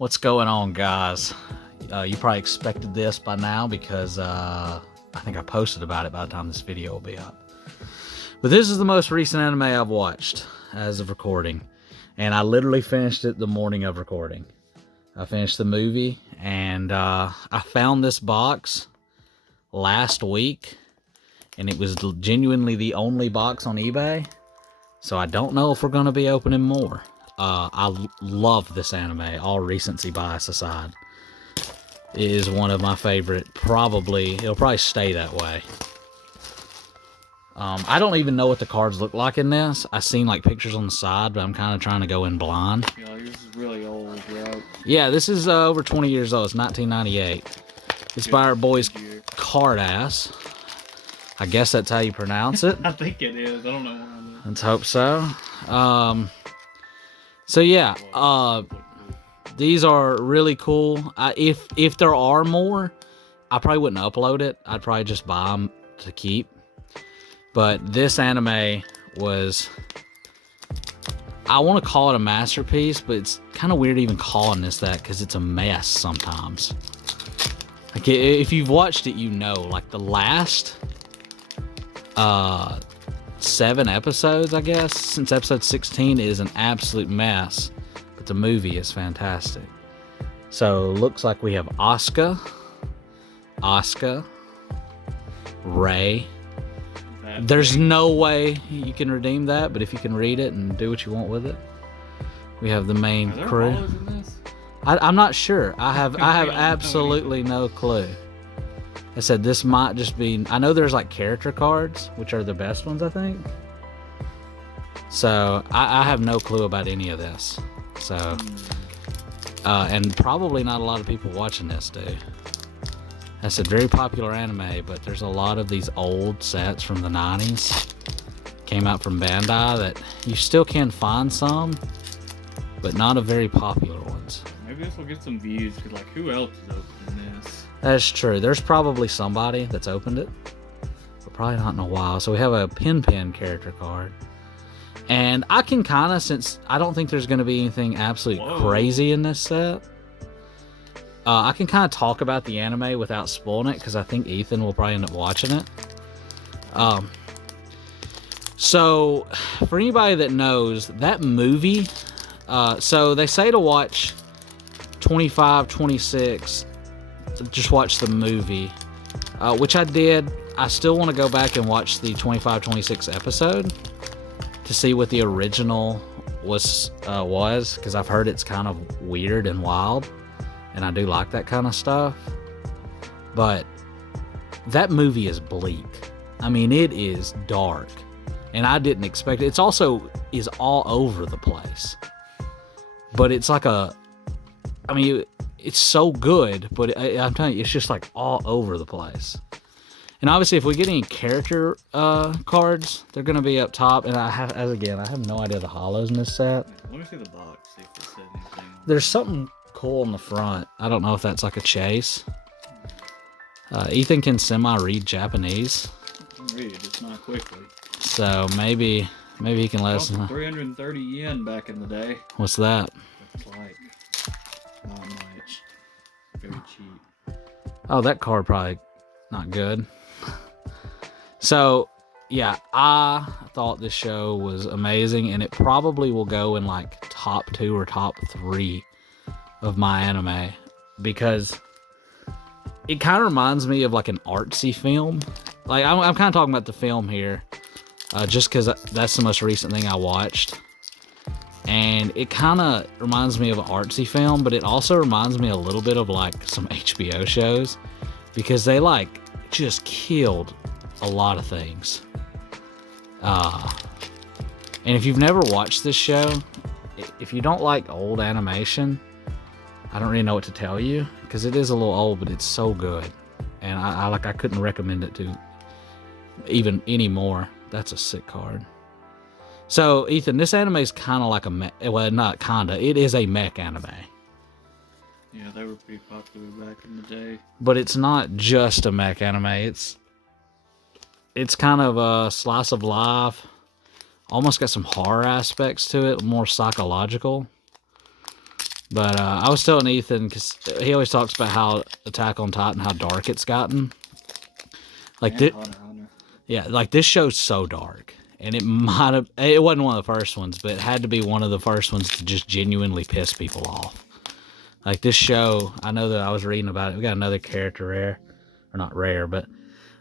What's going on, guys? You probably expected this by now because I think I posted about it by the time this video will be up. But this is the most recent anime I've watched as of recording. And I literally finished it the morning of recording. I finished the movie and I found this box last week. And it was genuinely the only box on eBay. So I don't know if we're going to be opening more. I love this anime, all recency bias aside. It is one of my favorite, it'll probably stay that way. I don't even know what the cards look like in this. I've seen like pictures on the side, but I'm kind of trying to go in blind. Yeah, yours is really old, right? Yeah, this is over 20 years old. It's 1998. It's by our boy's Card Ass. I guess that's how you pronounce it. I think it is. I don't know why. Let's hope so. So yeah, these are really cool. If there are more, I probably wouldn't upload it. I'd probably just buy them to keep. But this anime was, I want to call it a masterpiece, but it's kind of weird even calling this that because it's a mess sometimes. Like if you've watched it, you know, like the last 7 episodes, I guess, since episode 16 is an absolute mess, but the movie is fantastic. So looks like we have Asuka, Ray. There's no way you can redeem that, but if you can read it and do what you want with it, we have the main crew. I'm not sure. I have absolutely no clue. I said this might just be, I know there's like character cards, which are the best ones, I think. So I have no clue about any of this. So, and probably not a lot of people watching this do. I said very popular anime, but there's a lot of these old sets from the 90s. Came out from Bandai that you still can find some, but not a very popular ones. Maybe this will get some views, because like who else is opening this? That's true. There's probably somebody that's opened it, but probably not in a while. So we have a Pin character card. And I can kind of, since I don't think there's going to be anything absolutely crazy in this set, I can kind of talk about the anime without spoiling it, because I think Ethan will probably end up watching it. So, for anybody that knows, that movie, so they say to watch 25, 26, just watch the movie, which I did. I still want to go back and watch the 25, 26 episode to see what the original was, because I've heard it's kind of weird and wild, and I do like that kind of stuff. But that movie is bleak. I mean, it is dark, and I didn't expect it. It's also is all over the place, but it's like it's so good, but I'm telling you, it's just like all over the place. And obviously, if we get any character cards, they're going to be up top. And I have no idea the hollows in this set. Let me see the box, see if it said anything. There's something cool in the front. I don't know if that's like a chase. Ethan can semi-read Japanese. I can read, just not quickly. So maybe he can let us know. 330 yen back in the day. What's that? That's like not much. Very cheap. Oh, that card probably not good. So, yeah, I thought this show was amazing, and it probably will go in like top 2 or top 3 of my anime, because it kind of reminds me of like an artsy film. Like, I'm kind of talking about the film here, just because that's the most recent thing I watched. And it kind of reminds me of an artsy film, but it also reminds me a little bit of like some HBO shows, because they like just killed a lot of things. And if you've never watched this show, if you don't like old animation, I don't really know what to tell you, because it is a little old, but it's so good. And I couldn't recommend it to even anymore. That's a sick card. So, Ethan, this anime is kind of like a mech. Well, not kinda. It is a mech anime. Yeah, they were pretty popular back in the day. But it's not just a mech anime. It's kind of a slice of life. Almost got some horror aspects to it, more psychological. But I was telling Ethan, because he always talks about how Attack on Titan, how dark it's gotten. Like And Hunter x Hunter. yeah, like this show's so dark. And it wasn't one of the first ones, but it had to be one of the first ones to just genuinely piss people off. Like this show, I know that I was reading about it. We got another character rare, or not rare, but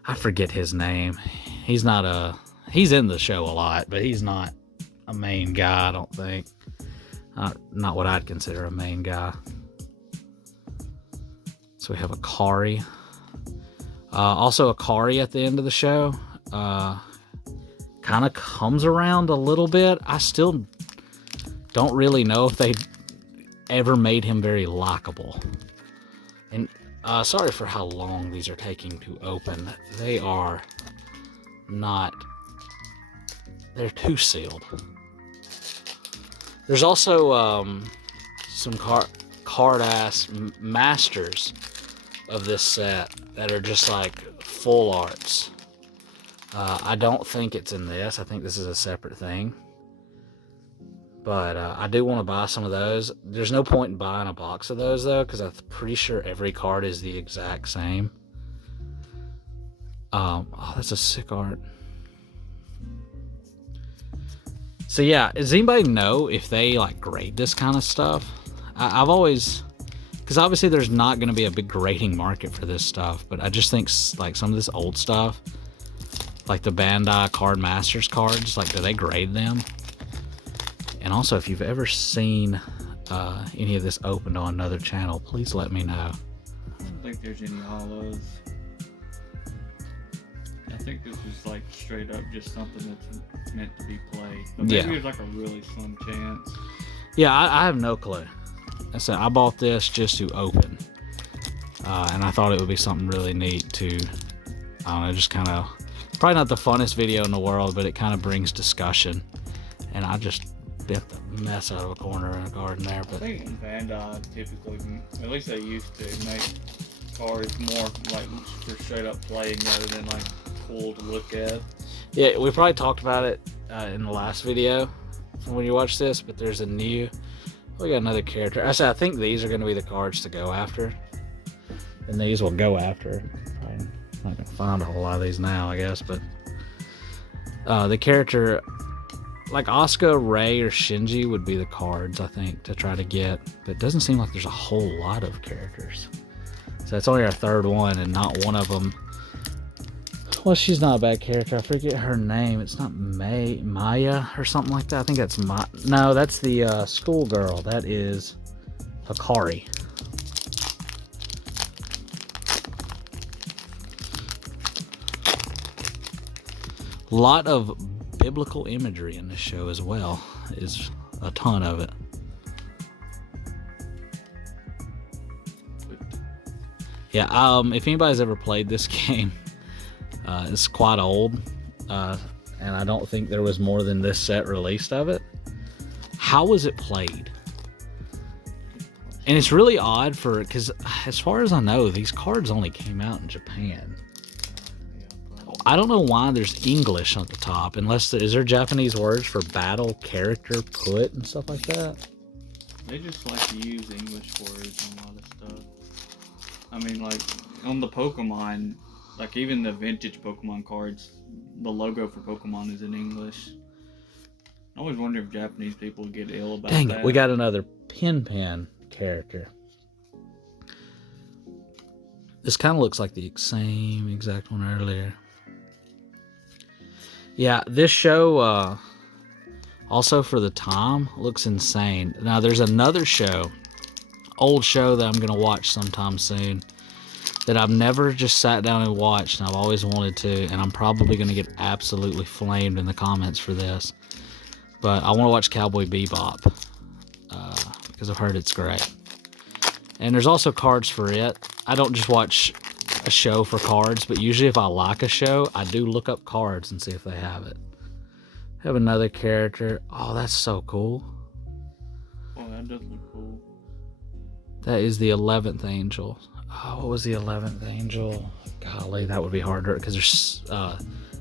I forget his name. He's in the show a lot, but he's not a main guy, I don't think. Not what I'd consider a main guy. So we have Akari. Also Akari at the end of the show. Kind of comes around a little bit. I still don't really know if they ever made him very likable. And sorry for how long these are taking to open. They are not... They're too sealed. There's also some card-ass masters of this set that are just like full arts. I don't think it's in this. I think this is a separate thing. But I do want to buy some of those. There's no point in buying a box of those, though, because I'm pretty sure every card is the exact same. Oh, that's a sick art. So, yeah, does anybody know if they, like, grade this kind of stuff? I've always... Because obviously there's not going to be a big grading market for this stuff, but I just think, like, some of this old stuff, like the Bandai Card Masters cards, like, do they grade them? And also, if you've ever seen any of this opened on another channel, please let me know. I don't think there's any hollows. I think this is like straight up just something that's meant to be played. But maybe there's like a really slim chance. Yeah, I have no clue. I said I bought this just to open. And I thought it would be something really neat to, I don't know, just kind of, probably not the funnest video in the world, but it kind of brings discussion. And I just bent the mess out of a corner in a garden there. But I think Bandai typically, at least they used to, make cards more like for straight up playing rather than like cool to look at. Yeah, we probably talked about it in the last video from when you watched this, but there's a new, we got another character. I said I think these are going to be the cards to go after. And these will go after. I'm not going to find a whole lot of these now, I guess, but the character... Like Asuka, Rei, or Shinji would be the cards, I think, to try to get. But it doesn't seem like there's a whole lot of characters. So that's only our third one, and not one of them. Well, she's not a bad character. I forget her name. It's not Maya or something like that. I think that's No, that's the schoolgirl. That is Hikari. Lot of biblical imagery in this show as well. Is a ton of it. Yeah, if anybody's ever played this game, it's quite old, and I don't think there was more than this set released of it. How was it played? And it's really odd because as far as I know, these cards only came out in Japan. I don't know why there's English on the top, unless is there Japanese words for battle, character, put, and stuff like that? They just like to use English words on a lot of stuff. I mean, like, on the Pokemon, like even the vintage Pokemon cards, the logo for Pokemon is in English. I always wonder if Japanese people get ill about that. Dang it, we got another Pin character. This kind of looks like the same exact one earlier. Yeah, this show, also for the time, looks insane. Now, there's another show, old show that I'm going to watch sometime soon, that I've never just sat down and watched, and I've always wanted to, and I'm probably going to get absolutely flamed in the comments for this. But I want to watch Cowboy Bebop, because I've heard it's great. And there's also cards for it. I don't just watch a show for cards, but usually if I like a show, I do look up cards and see if they have it. Have another character. Oh, that's so cool. Oh, that does look cool. That is the 11th Angel. Oh, what was the 11th Angel? Golly, that would be harder because there's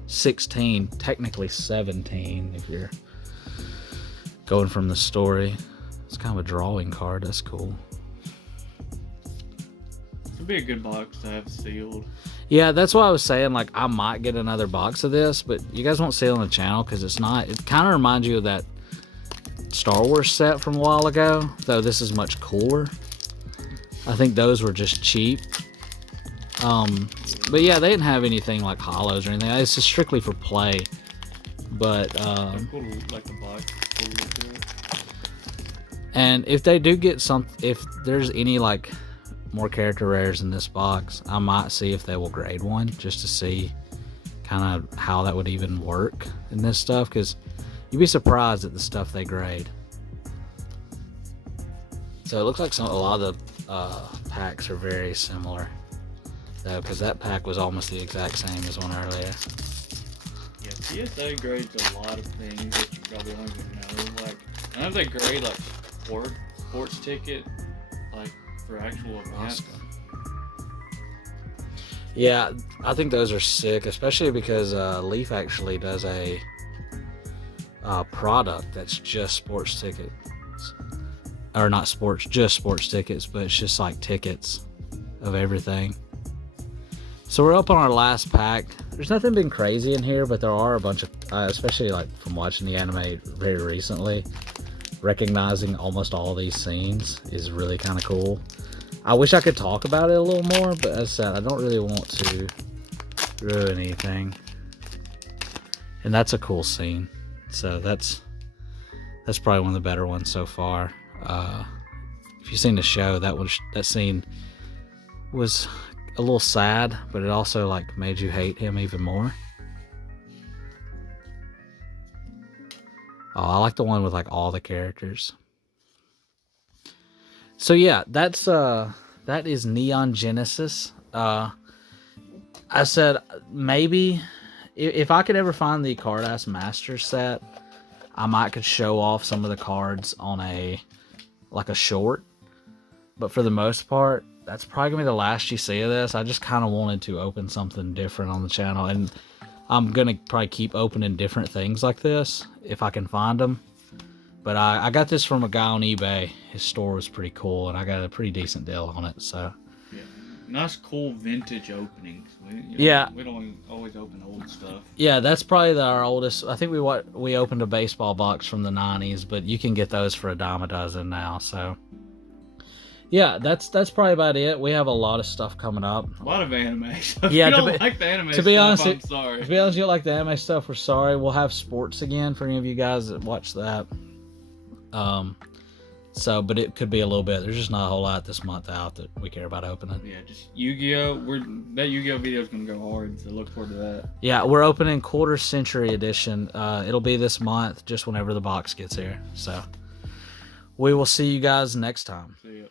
16, technically 17 if you're going from the story. It's kind of a drawing card. That's cool. It'd be a good box to have sealed. Yeah, that's why I was saying, like, I might get another box of this, but you guys won't see it on the channel because it's not. It kind of reminds you of that Star Wars set from a while ago, though this is much cooler. I think those were just cheap. But yeah, they didn't have anything like hollows or anything. It's just strictly for play. But Cool, like the box. Cool look to it. and if they do get if there's any like more character rares in this box, I might see if they will grade one just to see kind of how that would even work in this stuff, because you'd be surprised at the stuff they grade. So it looks like a lot of the packs are very similar, though, because that pack was almost the exact same as one earlier. Yeah, PSA grades a lot of things that you probably don't even know. Like, I know they grade like sports ticket, like for actual events. Yeah, I think those are sick, especially because Leaf actually does a product that's just sports tickets. Or not sports, just sports tickets, but it's just like tickets of everything. So we're up on our last pack. There's nothing been crazy in here, but there are a bunch of, especially like from watching the anime very recently, recognizing almost all these scenes is really kind of cool. I wish I could talk about it a little more, but as I said, I don't really want to ruin anything. And that's a cool scene. So that's probably one of the better ones so far. If you've seen the show, that scene was a little sad, but it also like made you hate him even more. Oh, I like the one with like all the characters. So yeah, that is Neon Genesis. I said maybe if I could ever find the Card Ass Master set, I might could show off some of the cards on a short. But for the most part, that's probably gonna be the last you see of this. I just kind of wanted to open something different on the channel, and I'm gonna probably keep opening different things like this if I can find them. But I got this from a guy on eBay. His store was pretty cool, and I got a pretty decent deal on it. So yeah, nice, cool vintage openings. We don't always open old stuff. Yeah, that's probably our oldest. I think we opened a baseball box from the 90s, but you can get those for a dime a dozen now. So yeah, that's probably about it. We have a lot of stuff coming up. A lot of anime stuff. Yeah, if you don't like the anime to be stuff, honest, I'm sorry. To be honest, you don't like the anime stuff, we're sorry. We'll have sports again for any of you guys that watch that. But it could be a little bit. There's just not a whole lot this month out that we care about opening. Yeah, just Yu-Gi-Oh. That Yu-Gi-Oh video is gonna go hard, so look forward to that. Yeah, we're opening Quarter Century Edition. It'll be this month, just whenever the box gets here. So we will see you guys next time. See ya.